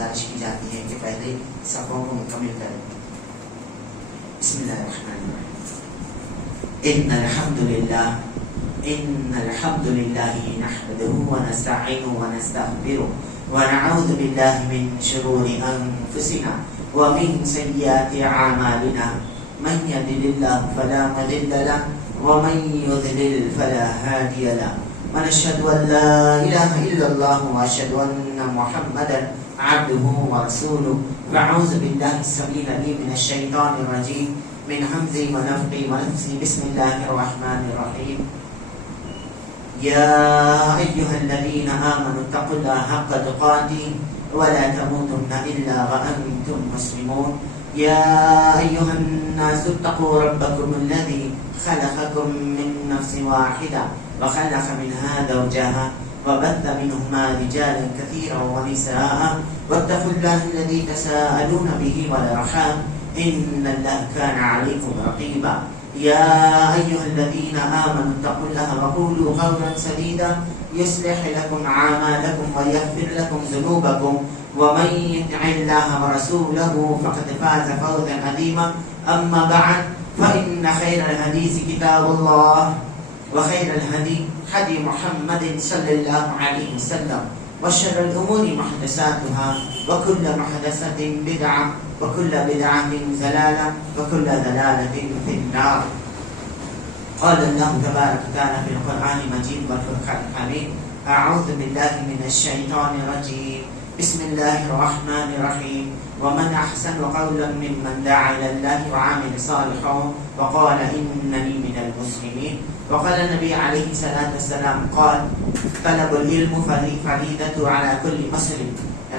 گزارش کی جاتی ہے کہ پہلے صفوں کو مکمل کریں. بسم اللہ الرحمن الرحیم. ان الحمد للہ نحمده ونستعینه ونستغفره ونعوذ باللہ من شرور انفسنا ومن سیئات اعمالنا من يهده الله فلا مضل له ومن يضلل فلا هادي له ونشهد ان لا اله الا الله واشهد ان محمدا عبده ورسوله. فاعوذ بالله السميع العليم من الشيطان الرجيم من همزه ونفخه ونفثه. بسم الله الرحمن الرحيم. يا ايها الذين امنوا اتقوا الله حق تقاته ولا تموتن الا وانتم مسلمون. يا ايها الناس اتقوا ربكم الذي خلقكم من نفس واحده وخلق منها زوجها وبث منهما رجالا كثيرا ونساء واتقوا الله الذي تساءلون به والارحام ان الله كان عليكم رقيبا. يا ايها الذين امنوا اتقوا الله وقولوا قولا سديدا يصلح لكم اعمالكم ويغفر لكم ذنوبكم ومن يطع الله ورسوله فقد فاز فوزا عظيما. اما بعد فان خير الحديث كتاب الله وخير الهدي هدي محمد صلى الله عليه وسلم وشر الأمور محدثاتها وكل محدثة بدعة وكل بدعة ضلالة وكل ضلالة في النار. قال الله تبارك وتعالى في القرآن المجيد والفرقان الحميد. أعوذ بالله من الشيطان الرجيم. بسم الله الرحمن الرحيم. ومن أحسن قولا ممن دعا إلى الله وعمل صالحا وقال إنني من المسلمين. وقال النبي عليه الصلاة والسلام قال طلب العلم فريضة على كل مسلم.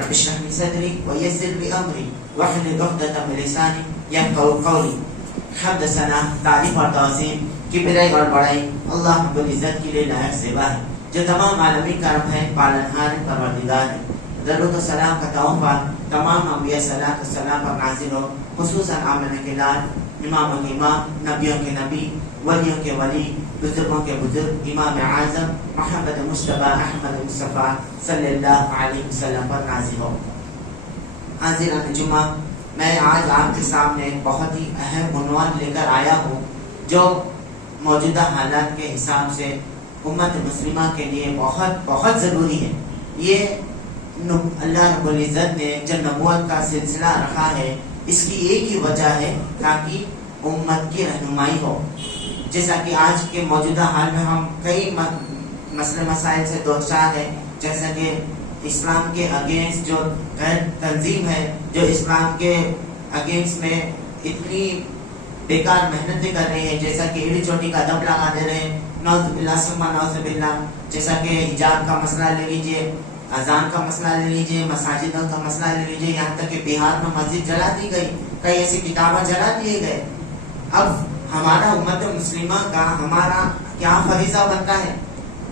رب اشرح لي صدري ويسر لي أمري واحلل عقدة من لساني يفقهوا قولي. حدثنا تعریف اور تعظیم کبریائی اور بڑائی اللہ رب العزت کے لیے لائق زیبا ہے جو تمام عالمین کا رب ہے، پالنہار پروردگار ہے. درود و سلام کا تحفہ تمام انبیاء صلاۃ و سلام پر نازل ہو، خصوصاً آمنہ کے لال، اماموں کے امام، نبیوں کے نبی، ولیوں کے ولی، بزرگوں کے بزرگ، امام اعظم محمد مصطفیٰ احمد مصطفیٰ صلی اللہ علیہ وسلم پر نازل ہو. حاضران جمعہ، میں آج آپ کے سامنے ایک بہت ہی اہم عنوان لے کر آیا ہوں جو موجودہ حالات کے حساب سے امت مسلمہ کے لیے بہت بہت ضروری ہے. یہ اللہ رب العزت نے جو نبوت کا سلسلہ رکھا ہے اس کی ایک ہی وجہ ہے تاکہ امت کی رہنمائی ہو. جیسا کہ آج کے موجودہ حال میں ہم کئی مسئلے مسائل سے دوچار ہیں، جیسا کہ اسلام کے اگینسٹ جو غیر تنظیم ہے جو اسلام کے اگینسٹ میں اتنی بیکار محنتیں کر رہی ہیں، جیسا کہ ایڑی چوٹی کا دم لگا دے رہے ہیں، نعوذ باللہ ثم نعوذ باللہ. جیسا کہ حجاب کا مسئلہ لے لیجئے، اذان کا مسئلہ لے لیجئے، مساجدوں کا مسئلہ لے لیجئے، یہاں تک کہ بہار میں مسجد جلا دی گئی، کئی ایسی کتابیں جلا دیے گئے. اب ہمارا امت مسلمہ کا ہمارا کیا فریضہ بنتا ہے؟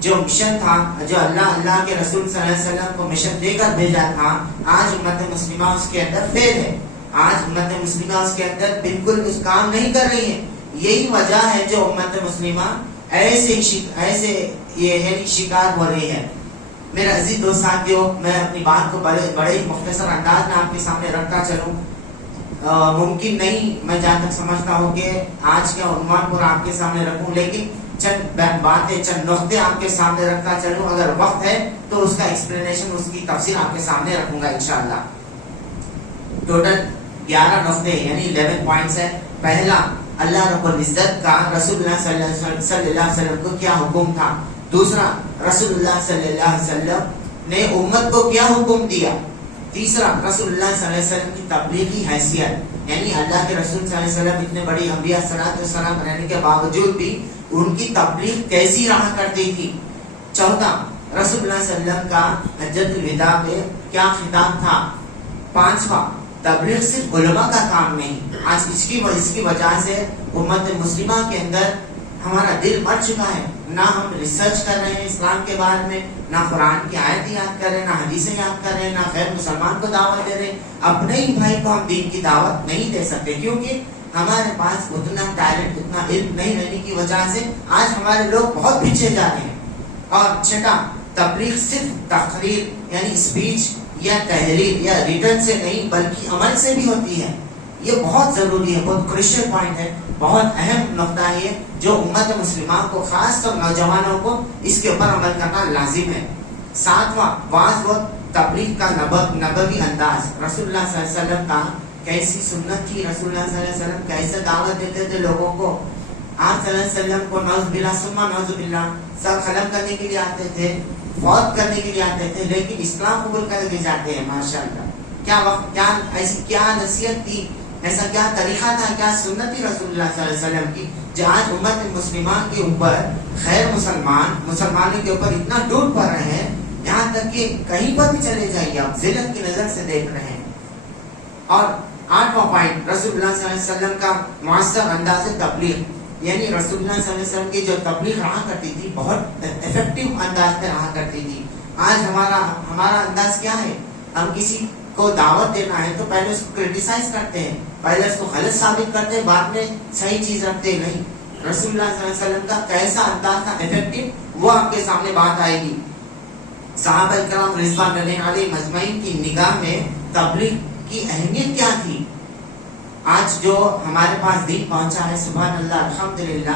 جو مشن تھا، جو اللہ کے رسول صلی اللہ علیہ وسلم کو مشن دے کر بھیجا تھا، آج امت مسلمہ اس کے اندر فیل ہے. آج امت مسلمہ اس کے اندر بالکل اس کام نہیں کر رہی ہے. یہی وجہ ہے جو امت مسلمہ ایسے شکار ہو رہی ہے. میرے عزیز دوست ساتھیوں، میں اپنی بات کو بڑے ہی مختصر انداز میں آپ کے سامنے رکھتا چلوں. ممکن نہیں، میں جہاں تک سمجھتا ہوں کہ آج کا عنوان پورا آپ کے سامنے رکھوں، لیکن چند باتیں، چند نقطے آپ کے سامنے رکھتا چلوں. اگر وقت ہے تو اس کا ایکسپلینیشن، اس کی تفصیل آپ کے سامنے رکھوں گا انشاءاللہ. ٹوٹل 11 نقطے یعنی 11 پوائنٹس ہے. پہلا، اللہ رب العزت کا رسول اللہ صلی اللہ علیہ وسلم کو کیا حکم تھا. دوسرا، رسول اللہ صلی اللہ علیہ وسلم نے امت کو کیا حکم دیا. تیسرا، رسول اللہ صلی اللہ علیہ وسلم کی تبلیغی حیثیت، یعنی اللہ کے رسول صلی اللہ علیہ وسلم اتنے بڑی انبیاء صلاۃ و سلام رہنے کے باوجود بھی ان کی تبلیغ کیسی رہا کرتی تھی. چوتھا، رسول اللہ صلی اللہ علیہ وسلم کا حجۃ الوداع پہ کیا خطاب تھا. پانچواں، تبلیغ صرف علماء کا کام نہیں. آج اس کی وجہ سے امت مسلمہ کے اندر ہمارا دل مر چکا ہے. نہ ہم ریسرچ کر رہے ہیں اسلام کے بارے میں، نہ قرآن کی آیت یاد کر رہے ہیں، نہ حدیثیں یاد کر رہے ہیں، نہ غیر مسلمان کو دعوت دے رہے ہیں. اپنے ہی بھائی کو ہم دین کی دعوت نہیں دے سکتے کیونکہ ہمارے پاس اتنا ٹیلنٹ، اتنا علم نہیں رہنے کی وجہ سے آج ہمارے لوگ بہت پیچھے جا رہے ہیں. اور چھٹا، تبلیغ صرف تقریر یعنی اسپیچ یا تحریر یا ریٹرن سے نہیں بلکہ عمل سے بھی ہوتی ہے. یہ بہت ضروری ہے, بہت کریشل پوائنٹ ہے, بہت اہم نقطہ ہے جو امت مسلمان کو خاص طور نوجوانوں کو اس کے اوپر عمل کرنا لازم ہے. 7واں واعظ و تبلیغ کا نبوی انداز. رسول اللہ صلی اللہ علیہ وسلم کا کیسی سنت تھی, رسول اللہ صلی اللہ علیہ وسلم کیسے دعوت دیتے تھے لوگوں کو. آپ صلی اللہ علیہ وسلم کو نعوذ باللہ ثم نعوذ باللہ سب ختم کرنے کے لیے آتے تھے, فوت کرنے کے لیے آتے تھے, لیکن اسلام قبول کر کے جاتے ہیں. ماشاءاللہ کیا وقت, کیا ایسی کیا نصیحت تھی, ایسا کیا طریقہ تھا, کیا سنت تھی رسول اللہ صلی اللہ علیہ وسلم کی, جو آج امت مسلمان کے اوپر غیر مسلمانوں کے اوپر اتنا ڈوب پڑ رہے ہیں, یہاں تک کہ کہیں پر بھی چلے جائیے آپ ذلت کی نظر سے دیکھ رہے ہیں. اور 8واں پوائنٹ رسول اللہ صلی اللہ علیہ وسلم کا مؤثر انداز تبلیغ, یعنی رسول اللہ صلی اللہ علیہ وسلم کی جو تبلیغ رہا کرتی تھی بہت افیکٹو انداز میں رہا کرتی تھی. آج ہمارا انداز کیا ہے, ہم کسی کو دعوت دینا ہے تو پہلے اس کو کرٹیسائز کرتے ہیں, پہلے اس کو غلط ثابت کرتے ہیں, بعد میں صحیح چیز رکھتے نہیں. رسول اللہ صلی اللہ علیہ وسلم کا کیسا انداز تھا افیکٹو, وہ آپ کے سامنے بات آئے گی. صحابہ کرام رضوان اللہ علیہم اجمعین کی نگاہ میں تبلیغ کی اہمیت کیا تھی. آج جو ہمارے پاس دین پہنچا ہے, سبحان اللہ, الحمدللہ,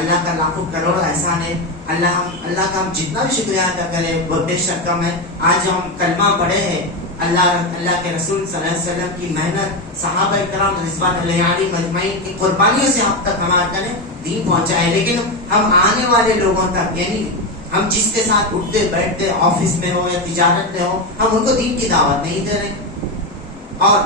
اللہ کا لاکھوں کروڑ احسان ہے. اللہ کا ہم جتنا بھی شکریہ ادا کریں وہ بے شک کم ہے. آج ہم کلمہ پڑھے ہیں, اللہ کے رسول صلی اللہ علیہ وسلم کی محنت, صحابہ کرام رضوان اللہ علیہم اجمعین کی قربانیوں سے اب تک ہمارے دین پہنچا ہے. لیکن ہم آنے والے لوگوں تک, یعنی ہم جس کے ساتھ اٹھتے بیٹھتے آفس میں ہو یا تجارت میں ہو, ہم ان کو دین کی دعوت نہیں دے رہے. اور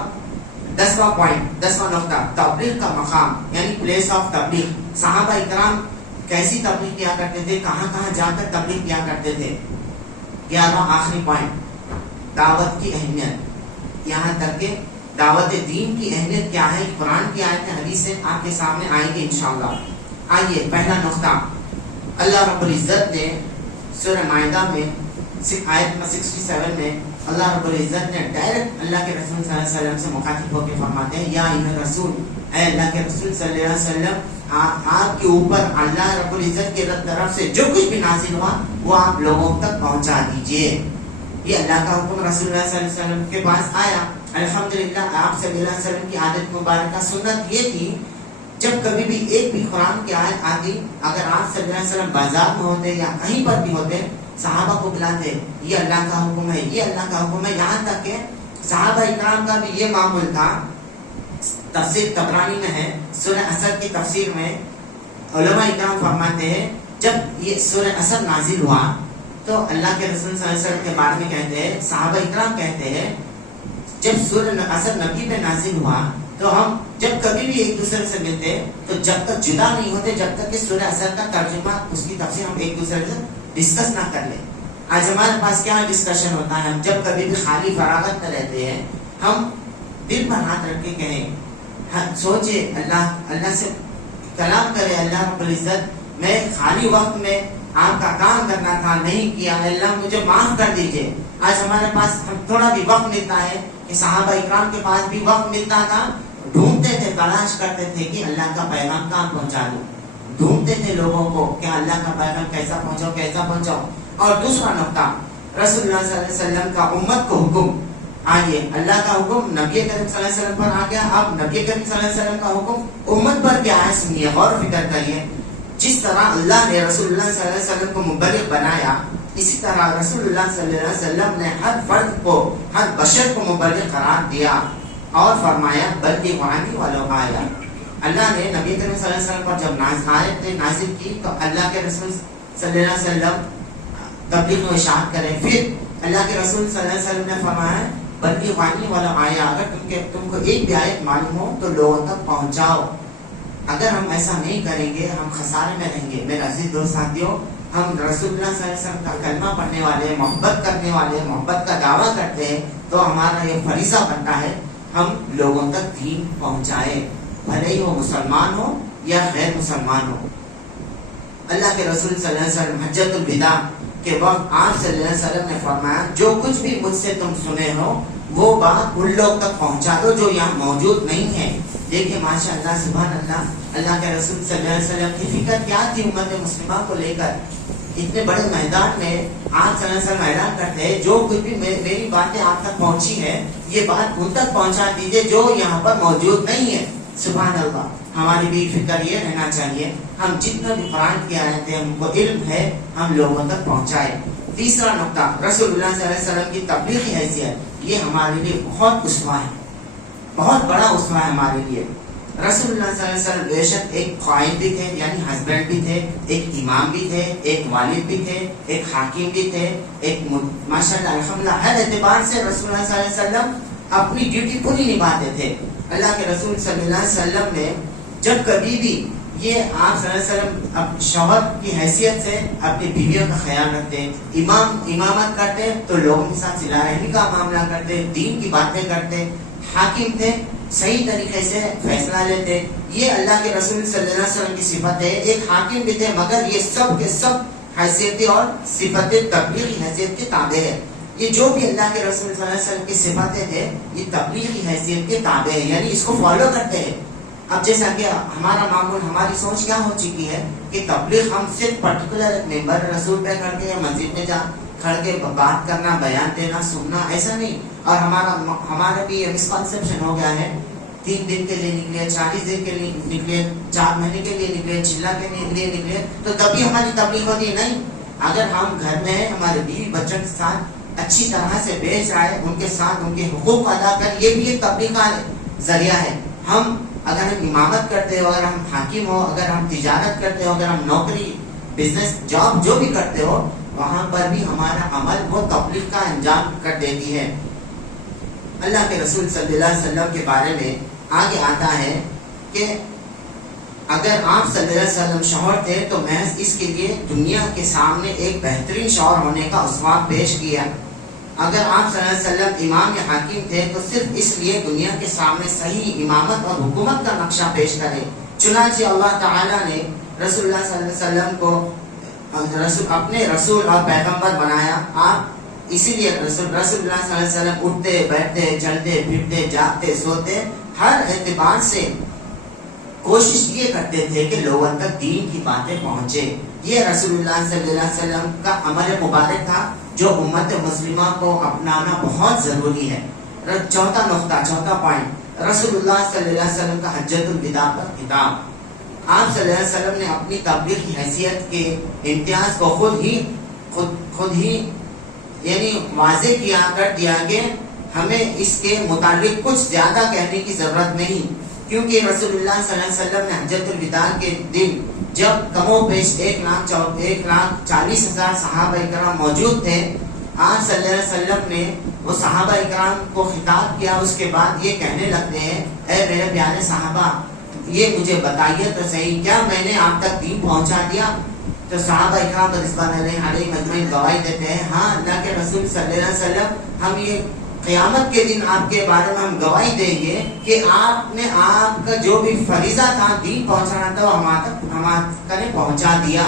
10واں پوائنٹ, 10واں نقطہ, تبلیغ کا مقام یعنی پلیس آف تبلیغ. صحابہ کرام کیسی تبلیغ کیا کرتے تھے, کہاں کہاں جا کر تبلیغ کیا کرتے تھے. 11واں آخری پوائنٹ, دعوت کی اہمیت. یہاں تک کہ دعوت دین کی اہمیت کیا ہے, قرآن کی آیت حدیث سے آپ کے سامنے آئیں گے انشاءاللہ. آئیے پہلا نقطہ, اللہ رب العزت نے سورہ مائدہ میں آیت 67 میں اللہ رب العزت نے ڈائریکٹ اللہ کے رسول صلی اللہ علیہ وسلم سے مخاطب ہو کے فرماتے ہیں, یا ایھا رسول, اے اللہ کے رسول صلی اللہ علیہ وسلم, آپ کے اوپر اللہ رب العزت کی طرف سے جو کچھ بھی نازل ہوا وہ آپ لوگوں تک پہنچا دیجئے. یہ اللہ کا حکم رسول اللہ صلی اللہ علیہ وسلم کے پاس آیا. الحمدللہ آپ صلی اللہ علیہ وسلم کی عادت مبارکہ سنت یہ تھی, جب کبھی بھی ایک بھی قرآن کی آیت آتی, اگر آپ صلی اللہ علیہ وسلم بازار میں ہوتے یا کہیں پر بھی ہوتے, صحابہ کو بلاتے, یہ اللہ کا حکم ہے, یہ اللہ کا حکم ہے. یہاں تک کہ صحابہ اکرام کا بھی یہ معمول تھا. تفسیر طبرانی میں ہے, سورہ عصر کی تفسیر میں علماء اکرام فرماتے ہیں, جب یہ سورہ عصر نازل ہوا تو اللہ کے رسول صلی اللہ علیہ وسلم کے بارے میں کہتے ہیں, صحابہ اکرام کہتے ہیں, جب سورہ عصر نبی پہ نازل ہوا تو ہم جب کبھی بھی ایک دوسرے سے ملتے تو جب تک جدا نہیں ہوتے جب تک کہ سورہ عصر کا ترجمہ, اس کی تفسیر ہم ایک دوسرے سے ڈسکس نہ کر لیں. آج ہمارے پاس کیا ڈسکشن ہوتا ہے, ہم جب کبھی بھی خالی فراغت میں رہتے ہیں, ہم دل پر ہاتھ رکھ کے کہیں, سوچے اللہ سے کلام کرے, اللہ رب العزت میں خالی وقت میں آپ کا کام کرنا تھا, نہیں کیا, اللہ مجھے معاف کر دیجئے. آج ہمارے پاس تھوڑا بھی وقت ملتا ہے, کہ صحابہ اکرام کے پاس بھی وقت ملتا تھا, ڈھونڈتے تھے, تلاش کرتے تھے کہ اللہ کا پیغام کہاں پہنچا دوں, ڈھونڈتے تھے لوگوں کو کہ اللہ کا پیغام کیسا پہنچاؤ. اور دوسرا نقطہ, رسول اللہ صلی اللہ علیہ وسلم کا امت کو حکم. آئیے اللہ کا حکم نبی کریم صلی اللہ علیہ وسلم پر آ گیا, اب نبی کریم صلی اللہ علیہ وسلم کا حکم امت پر کیا ہے, سنیے, غور و فکر کریے. جس طرح اللہ نے رسول اللہ صلی اللہ علیہ وسلم کو مبلغ بنایا, اسی طرح رسول اللہ صلی اللہ علیہ وسلم نے ہر فرد کو, ہر بشر کو مبلغ قرار دیا اور فرمایا بلغ عنی ولو آیہ. اللہ نے نبی کریم صلی اللہ علیہ وسلم پر جب آیت نازل کی تو اللہ کے رسول صلی اللہ علیہ وسلم تبلیغ و اشاعت کریں. پھر اللہ کے رسول صلی اللہ علیہ وسلم نے فرمایا بلغ عنی ولو آیہ, اگر تم کو ایک بھی آیت معلوم ہو تو لوگوں تک پہنچاؤ. اگر ہم ایسا نہیں کریں گے ہم خسارے میں رہیں گے. میرے عزیز دوست ساتھیوں, ہم رسول اللہ صلی اللہ علیہ وسلم کا کلمہ پڑھنے والے, محبت کرنے والے, محبت کا دعویٰ کرتے ہیں, تو ہمارا یہ فریضہ بنتا ہے ہم لوگوں تک دین پہنچائے, بھلے ہی وہ مسلمان ہو یا غیر مسلمان ہو. اللہ کے رسول صلی اللہ علیہ وسلم حجۃ الوداع کے وقت آپ صلی اللہ علیہ وسلم نے فرمایا, جو کچھ بھی مجھ سے تم سنے ہو وہ بات ان لوگ تک پہنچا دو جو یہاں موجود نہیں ہے. دیکھیں ماشاء اللہ, سبحان اللہ, اللہ کے رسول صلی اللہ علیہ وسلم کی فکر کیا تھی امت مسلمہ کو لے کر. اتنے بڑے میدان میں آپ صلی اللہ علیہ وسلم اعلان کرتے ہیں جو کچھ بھی میری باتیں آپ تک پہنچی ہے یہ بات ان تک پہنچا دیجیے جو یہاں پر موجود نہیں ہے. سبحان اللہ. ہماری بھی فکر یہ رہنا چاہیے ہم جتنا بھی قرآن کی آیتیں ہم کو علم ہے ہم لوگوں تک پہنچائے. تیسرا نقطہ رسول اللہ صلی اللہ علیہ وسلم کی تبلیغی حیثیت یہ ہمارے لیے بہت اسوہ ہے, بہت بڑا اسوہ ہے ہمارے لیے. رسول اللہ صلی اللہ علیہ وسلم بے شک ایک قائد بھی تھے یعنی ہسبینڈ بھی تھے, ایک امام بھی تھے, ایک والد بھی تھے, ایک حاکم بھی تھے, ایک ماشاءاللہ الحمدللہ ہر اعتبار سے رسول اللہ صلی اللہ علیہ وسلم اپنی ڈیوٹی پوری نبھاتے تھے. اللہ کے رسول صلی اللہ علیہ وسلم نے جب کبھی بھی یہ آپ صلی اللہ علیہ وسلم شوہر کی حیثیت سے اپنی بیویوں کا خیال رکھتے, امامت کرتے تو لوگوں کے ساتھ صلہ رحمی کا معاملہ کرتے, دین کی باتیں کرتے, حاکم تھے صحیح طریقے سے فیصلہ لیتے. یہ اللہ کے رسول صلی اللہ علیہ وسلم کی صفت ہے. ایک حاکم بھی تھے مگر یہ سب کے سب حیثیتیں اور صفتیں تبلیغی حیثیت کے تابع ہے. یہ جو بھی اللہ کے رسول صلی اللہ علیہ وسلم کی صفتیں ہیں یہ تبلیغی حیثیت کے تابع ہے, یعنی اس کو فالو کرتے ہیں. اب جیسا کہ ہمارا معمول ہماری سوچ کیا ہو چکی ہے کہ تبلیغ ہم صرف پرٹیکولر ممبر رسول پہ کر کے یا مسجد میں جا کھڑ کے بات کرنا, بیان دینا, سننا, ایسا نہیں. اور ہمارا بھی مسکنسپشن ہو گیا ہے 3 دن کے لیے نکلے, 40 دن کے لیے نکلے, 4 مہینے کے لیے نکلے, چلا کے لیے نکلے تو تبھی ہماری تبلیغ ہوتی ہے. نہیں, اگر ہم گھر میں ہمارے بیوی بچوں کے ساتھ اچھی طرح سے پیش آئے, ان کے ساتھ ان کے حقوق ادا کر, یہ بھی ایک تبلیغ کا ذریعہ ہے. اگر ہم امامت کرتے ہو, اگر ہم حاکم ہو, اگر ہم تجارت کرتے ہو, اگر ہم نوکری, بزنس, جاب جو بھی کرتے ہو وہاں پر بھی ہمارا عمل وہ تبلیغ کا انجام کر دیتی ہے. اللہ کے رسول صلی اللہ علیہ وسلم کے بارے میں آگے آتا ہے کہ اگر آپ صلی اللہ علیہ وسلم شوہر تھے تو محض اس کے لیے دنیا کے سامنے ایک بہترین شوہر ہونے کا اسوہ پیش کیا. اگر آپ صلی اللہ علیہ وسلم امام یا حاکم تھے تو صرف اس لیے دنیا کے سامنے صحیح امامت اور حکومت کا نقشہ پیش کرے. چنانچہ اللہ تعالیٰ نے رسول اللہ صلی اللہ علیہ وسلم کو اپنے رسول اور پیغمبر بنایا. آپ اسی لیے رسول اللہ صلی اللہ علیہ وسلم اٹھتے, بیٹھتے, چلتے, پھرتے, جاگتے, سوتے, ہر اعتبار سے کوشش یہ کرتے تھے کہ لوگوں تک دین کی باتیں پہنچے. یہ رسول اللہ صلی اللہ علیہ وسلم کا عمل مبارک تھا جو امت مسلمہ کو اپنانا بہت ضروری ہے. چوتھا پوائنٹ رسول اللہ صلی اللہ علیہ وسلم کا حجۃ الوداع پر خطاب. آپ صلی اللہ علیہ وسلم نے اپنی تبلیغی حیثیت کے امتیاز کو خود ہی یعنی واضح کر دیا کہ ہمیں اس کے متعلق کچھ زیادہ کہنے کی ضرورت نہیں, کیونکہ رسول اللہ صلی اللہ علیہ وسلم نے حجۃ الوداع کے دن جب کم و بیش 1,40,000 صحابہ اکرام موجود تھے, آپ صلی اللہ علیہ وسلم نے وہ صحابہ اکرام کو خطاب کیا. اس کے بعد یہ کہنے لگتے ہیں, اے میرے پیارے صحابہ یہ مجھے بتائیے تو صحیح کیا میں نے آپ تک دین پہنچا دیا؟ تو صحابہ اکرام رضوان اللہ علیہ مجمعین گواہی دیتے ہیں, ہاں اللہ کے رسول صلی اللہ علیہ وسلم ہم یہ قیامت کے دن آپ کے بارے میں ہم گواہی دیں گے کہ آپ نے آپ کا جو بھی فریضہ تھا دین پہنچانا تھا وہ ہمارا نے پہنچا دیا.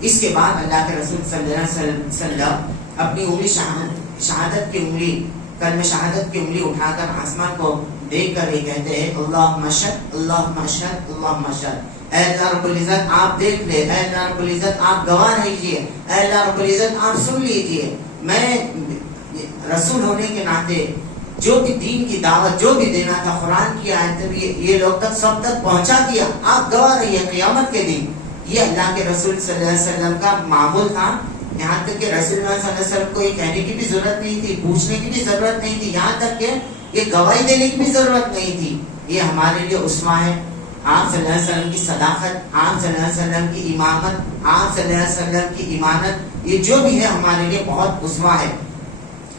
اس کے بعد اللہ کے رسول صلی اللہ علیہ وسلم اپنی انگلی شہادت کی انگلی کلمہ شہادت کی انگلی اٹھا کر آسمان کو دیکھ کر یہ کہتے ہیں, اللہم اشہد اللہم اشہد اللہم اشہد. اے اللہ رب العزت آپ دیکھ لے, اے اللہ رب العزت آپ گواہ رہیے, اے اللہ رب العزت آپ سن لیجئے, میں رسول ہونے کے ناطے جو بھی دین کی دعوت جو بھی دینا تھا قرآن کی آیتیں یہ لوگ تک سب تک پہنچا دیا, آپ گواہ رہیے قیامت کے دن. یہ اللہ کے رسول صلی اللہ علیہ وسلم کا معمول تھا. یہاں تک کہ رسول اللہ صلی اللہ علیہ وسلم کو یہ کہنے کی بھی ضرورت نہیں تھی, پوچھنے کی بھی ضرورت نہیں تھی, یہاں تک کہ یہ گواہی دینے کی بھی ضرورت نہیں تھی. یہ ہمارے لیے اسوہ ہے. آپ صلی اللہ علیہ وسلم کی صداقت, آپ صلی اللہ علیہ وسلم کی امامت, آپ صلی اللہ علیہ وسلم کی امانت, یہ جو بھی ہے ہمارے لیے بہت اسوہ ہے.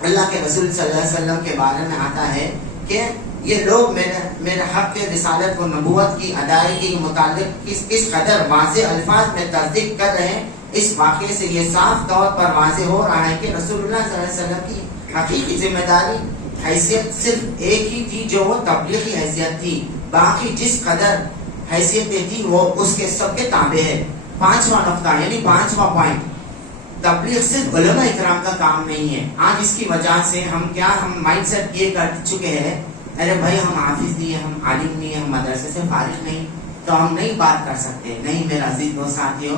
اللہ کے رسول صلی اللہ علیہ وسلم کے بارے میں آتا ہے کہ یہ لوگ میرے حق کے رسالت و نبوت کی ادائیگی کے متعلق کس قدر واضح الفاظ میں تصدیق کر رہے ہیں. اس واقعے سے یہ صاف طور پر واضح ہو رہا ہے کہ رسول اللہ صلی اللہ علیہ وسلم کی حقیقی ذمہ داری حیثیت صرف ایک ہی تھی جو وہ تبلیغی حیثیت تھی. باقی جس قدر حیثیتیں تھی وہ اس کے سب کے تابع ہے. 5واں نقطہ یعنی 5واں پوائنٹ, تبلیغ صرف علماء اکرام کا کام نہیں ہے. آج اس کی وجہ سے ہم مائنڈ سیٹ یہ کر چکے ہیں, ارے بھائی ہم حافظ نہیں ہیں, ہم عالم نہیں ہیں, ہم مدرسے سے فارغ نہیں تو ہم نہیں بات کر سکتے. نہیں میرا عزیز دوست ساتھیوں,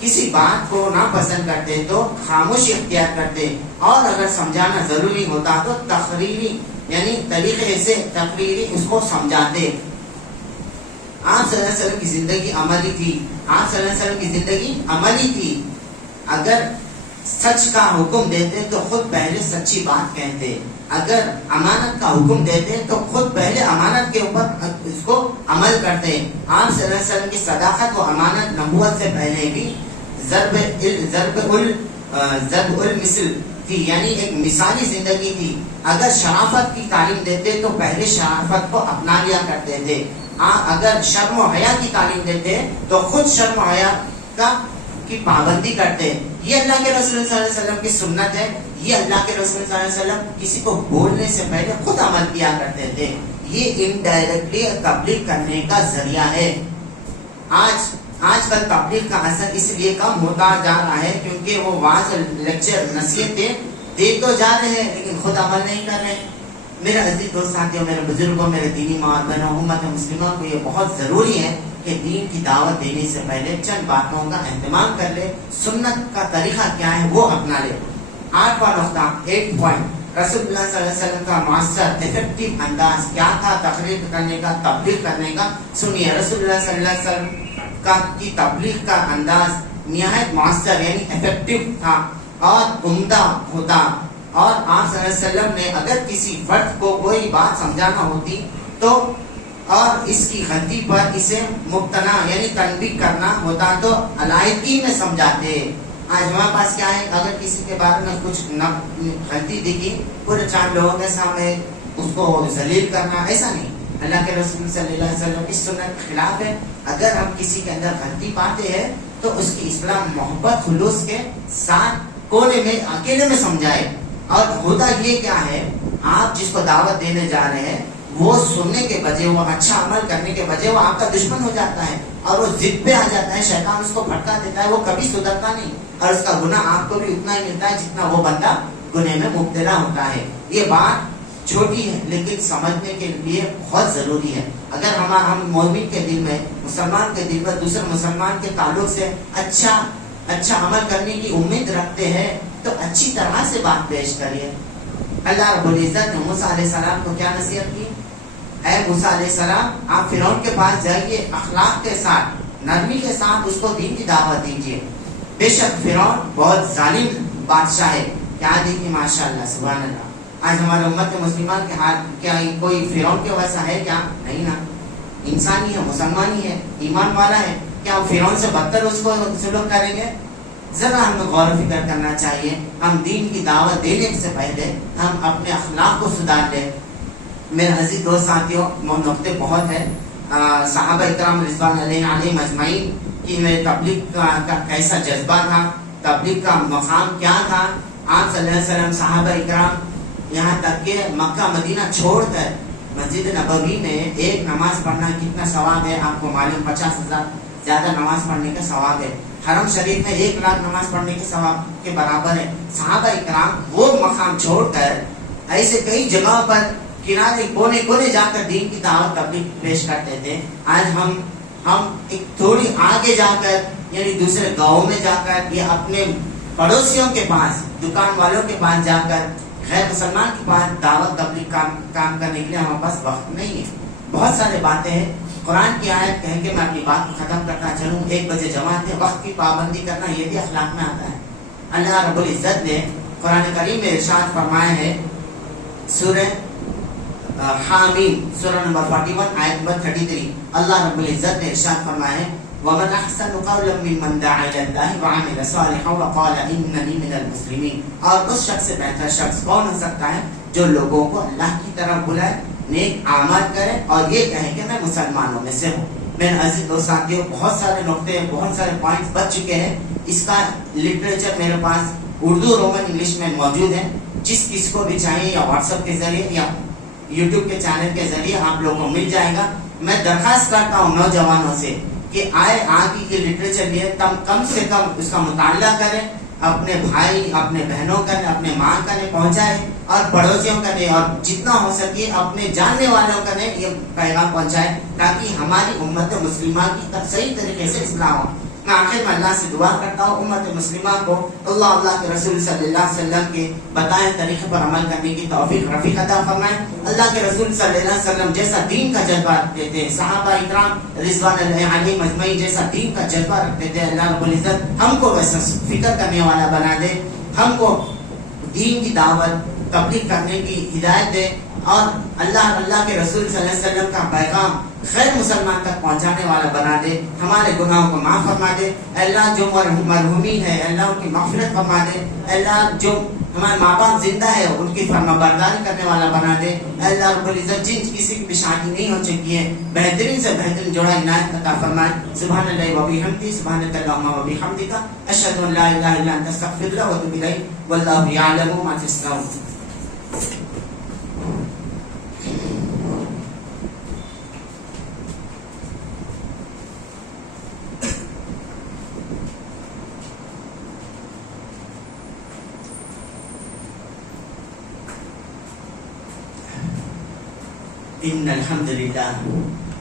کسی بات کو ناپسند کرتے تو خاموشی اختیار کرتے، اور اگر سمجھانا ضروری ہوتا تو تقریری یعنی طریقے سے تقریری اس کو سمجھاتے۔ آپ صلی اللہ علیہ وسلم کی زندگی عملی تھی، آپ صلی اللہ علیہ وسلم کی زندگی عملی تھی۔ اگر سچ کا حکم دیتے تو خود پہلے سچی بات کہتے، اگر امانت کا حکم دیتے تو خود پہلے امانت کے اوپر اس کو عمل کرتے۔ آپ صلی اللہ علیہ وسلم کی صداقت و امانت نبوت سے پہلے بھی ضرب المثل تھی، یعنی ایک مثالی زندگی تھی۔ اگر شرافت کی تعلیم دیتے تو پہلے شرافت کو اپنا لیا کرتے تھے، اگر شرم و حیا کی تعلیم دیتے تو خود شرم و حیا کی پابندی کرتے۔ یہ اللہ کے رسول صلی اللہ علیہ وسلم کی سنت ہے، یہ اللہ کے رسول صلی اللہ علیہ وسلم کسی کو بولنے سے پہلے خود عمل کیا کرتے تھے۔ یہ انڈائریکٹلی تبلیغ کرنے کا ذریعہ ہے۔ آج کل تبلیغ کا اثر اس لیے کم ہوتا جا رہا ہے کیونکہ وہ واعظ لیکچر نصیحتیں دے تو جا رہے ہیں لیکن خود عمل نہیں کر رہے۔ میرے عزیز دوست ساتھیوں، میرے بزرگوں، میرے دینی ماں اور بہنوں، امت مسلمہ کو یہ بہت ضروری ہے کہ دین کی دعوت دینے سے پہلے چند باتوں کا اہتمام کر لے، سنت کا طریقہ کیا ہے وہ اپنا لے۔ 8واں نقطہ 8 پوائنٹ، رسول اللہ صلی اللہ علیہ وسلم کا مؤثر افیکٹو انداز کیا تھا تقریر کرنے کا، تبلیغ کرنے کا؟ سنیے، رسول اللہ صلی اللہ علیہ وسلم کی تبلیغ کا انداز نہایت مؤثر یعنی افیکٹو تھا اور عمدہ ہوتا، اور آپ صلی اللہ علیہ وسلم نے اگر کسی فرد کو کوئی بات سمجھانا ہوتی تو اور اس کی غلطی پر اسے مبتلا یعنی تنبیہ کرنا ہوتا تو علیحدگی میں سمجھاتے۔ آج ہمارے پاس کیا ہے، اگر کسی کے بارے میں کچھ غلطی دکھی پورے 4 لوگوں کے سامنے اس کو ذلیل کرنا، ایسا نہیں۔ اللہ کے رسول صلی اللہ علیہ وسلم کی سنت کے خلاف ہے۔ اگر ہم کسی کے اندر غلطی پاتے ہیں تو اس کی اصلاح محبت خلوص کے ساتھ کونے میں اکیلے میں سمجھائے۔ اور ہوتا یہ کیا ہے، آپ جس کو دعوت دینے جا رہے ہیں وہ سننے کے بجائے، وہ اچھا عمل کرنے کے بجائے وہ آپ کا دشمن ہو جاتا ہے اور وہ ضد پہ آ جاتا ہے، شیطان اس کو بھٹکا دیتا ہے، وہ کبھی سدھرتا نہیں اور اس کا گناہ آپ کو بھی اتنا ہی ملتا ہے جتنا وہ بندہ گناہ میں مبتلا ہوتا ہے۔ یہ بات چھوٹی ہے لیکن سمجھنے کے لیے بہت ضروری ہے۔ اگر ہم مومن کے دل میں، مسلمان کے دل میں دوسرے مسلمان کے تعلق سے اچھا عمل کرنے کی امید رکھتے ہیں تو اچھی طرح سے بات پیش کریے۔ اللہ رب العزت نے موسیٰ علیہ السلام کو کیا نصیحت کی؟ اے موسیٰ علیہ السلام، آپ فرعون کے پاس جائیے، اخلاق کے ساتھ، نرمی کے ساتھ اس کو دین کی دعوت دیجیے۔ بے شک فرعون بہت ظالم بادشاہ ہے، کیا دیکھیے ماشاءاللہ سبحان اللہ۔ آج ہمارے امت مسلمان کے ہاتھ کیا کوئی فرعون کے ویسا ہے؟ کیا نہیں نا، انسانی ہے، مسلمانی ہے، ایمان والا ہے، کیا ہم فرعون سے بدتر اس کو سلوک کریں گے؟ ذرا ہمیں غور و فکر کرنا چاہیے۔ ہم دین کی دعوت دینے سے پہلے ہم اپنے اخلاق کو سدھار لیں۔ میرے عزیز دوست ساتھیوں، نقطے بہت ہے۔ صحابہ اکرام رضوان اللہ علیہم اجمعین کی میرے تبلیغ کا کیسا جذبہ تھا، تبلیغ کا مقام کیا تھا۔ آپ صلی اللہ علیہ وسلم، صحابہ اکرام، یہاں تک کہ مکہ مدینہ چھوڑ کر مسجد نبوی میں ایک نماز پڑھنا کتنا ثواب ہے آپ کو معلوم، 50,000 زیادہ نماز پڑھنے کا ثواب ہے۔ حرم شریف میں 1,00,000 نماز پڑھنے کے ثواب کے برابر ہے۔ صحابہ اکرام وہ مقام چھوڑ کر ایسے کئی جگہوں پر کنارے کونے جا کر دین کی دعوت تبلیغ پیش کرتے تھے۔ آج ہم ایک تھوڑی آگے جا کر یعنی دوسرے گاؤں میں جا کر یا اپنے پڑوسیوں کے پاس، دکان والوں کے پاس جا کر، غیر مسلمان کے پاس دعوت تبلیغ کام کرنے کے لیے ہمارے پاس وقت نہیں ہے۔ بہت سارے باتیں ہیں۔ قرآن کی آیت کہہ کے میں اپنی بات کو ختم کرنا چاہوں، 1 بجے جماعت ہے، وقت کی پابندی کرنا یہ بھی اخلاق میں آتا ہے۔ اللہ رب العزت نے قرآن کریم میں ارشاد فرمایا ہے، سورہ حامیم سورہ نمبر 41 آیت نمبر 33، اللہ رب العزت نے ارشاد فرمایا ہے، وَمَنْ أَحْسَنُ قَوْلًا مِّمَّنْ دَعَا إِلَى اللَّهِ وَعَمِلَ صَالِحًا وَقَالَ إِنَّنِي مِنَ الْمُسْلِمِينَ۔ اور اس شخص سے بہتر شخص کون ہو سکتا ہے جو لوگوں کو اللہ کی طرف بلائے، نیک اعمال کرے اور یہ کہے کہ میں مسلمانوں میں سے ہوں۔ میرے عزیز دوست ساتھیوں، بہت سارے نقطے، بہت سارے پوائنٹس بچ چکے ہیں۔ اس کا لٹریچر میرے پاس اردو، رومن، انگلش میں موجود ہے۔ جس کس کو بھی چاہیے یا واٹس ایپ کے ذریعے یا یوٹیوب کے چینل کے ذریعے آپ لوگوں کو مل جائے گا۔ میں درخواست کرتا ہوں نوجوانوں سے کہ آگے کے لٹریچر لیے کم سے کم اس کا مطالعہ کریں، اپنے بھائی، اپنے بہنوں کا، اپنے ماں کا پہنچائے اور پڑوسیوں کا اور جتنا ہو سکے اپنے جاننے والوں کا یہ پیغام پہنچائے تاکہ ہماری امت مسلمہ کی صحیح طریقے سے اصلاح ہو۔ میں آخر میں اللہ سے دعا کرتا ہوں امت مسلمہ کو اللہ کے رسول صلی اللہ علیہ وسلم کے بتائے طریقے پر عمل کرنے کی توفیق رفیق عطا فرمائے. اللہ کے رسول صلی اللہ علیہ وسلم جیسا دین کا جذبہ رکھتے تھے, صحابہ اکرام رضوان اللہ علیہم اجمعین جیسا دین کا جذبہ رکھتے تھے, اللہ رب العزت ہم کو ویسا فکر کرنے والا بنا دے, ہم کو دین کی دعوت تبلیغ کرنے کی ہدایت دے, اور اللہ کے رسول صلی اللہ علیہ وسلم کا پیغام غیر مسلمان تک پہنچانے والا بنا دے, ہمارے گناہوں کو معاف فرما دے. اللہ جو مرحومین ہے اللہ ان کی مغفرت فرما دے. اللہ جو ہمارے ماں باپ زندہ ہے ان کی فرما برداری کرنے والا بنا دے. اللہ رب العزت جن کسی کی بھی شادی نہیں ہو چکی ہے بہترین سے بہترین جوڑا عنایت عطا فرمائے. سبحان اللہ و بحمدہ, سبحانک اللہم و بحمدک, اشہد ان لا الہ الا انت استغفرک و اتوب الیک, واللہ یعلم ما تصنعون.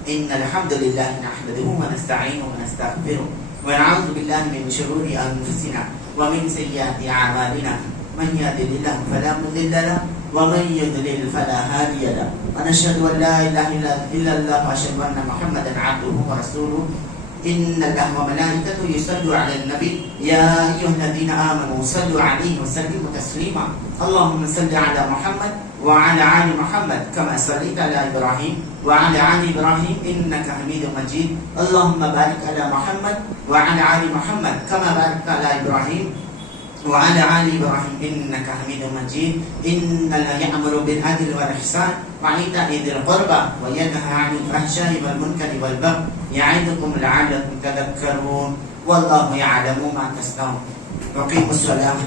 إن الحمد لله نحمده ونستعينه ونستغفره ونعوذ بالله من شرور أنفسنا ومن سيئات أعمالنا, من يهده الله فلا مضل له ومن يضلل فلا هادي له, ونشهد أن لا إله إلا الله وأشهد أن محمدا عبده ورسوله. إن الله وملائكته يصلوا على النبي يا أيها الذين آمنوا صلوا عليه وسلموا تسليما. اللهم صل على محمد وعلى آل محمد كما صليت على إبراهيم وعلى آل إبراهيم إنك حميد مجيد. اللهم بارك على محمد وعلى آل محمد كما باركت على إبراهيم وعلى آل إبراهيم إنك حميد مجيد. إن الله يأمر بالعدل والإحسان وإيتاء ذي القربى وينهى عن الفحشاء والمنكر والبغي يعظكم لعلكم تذكرون. والله يعلم ما تصنعون. وأقيموا الصلاة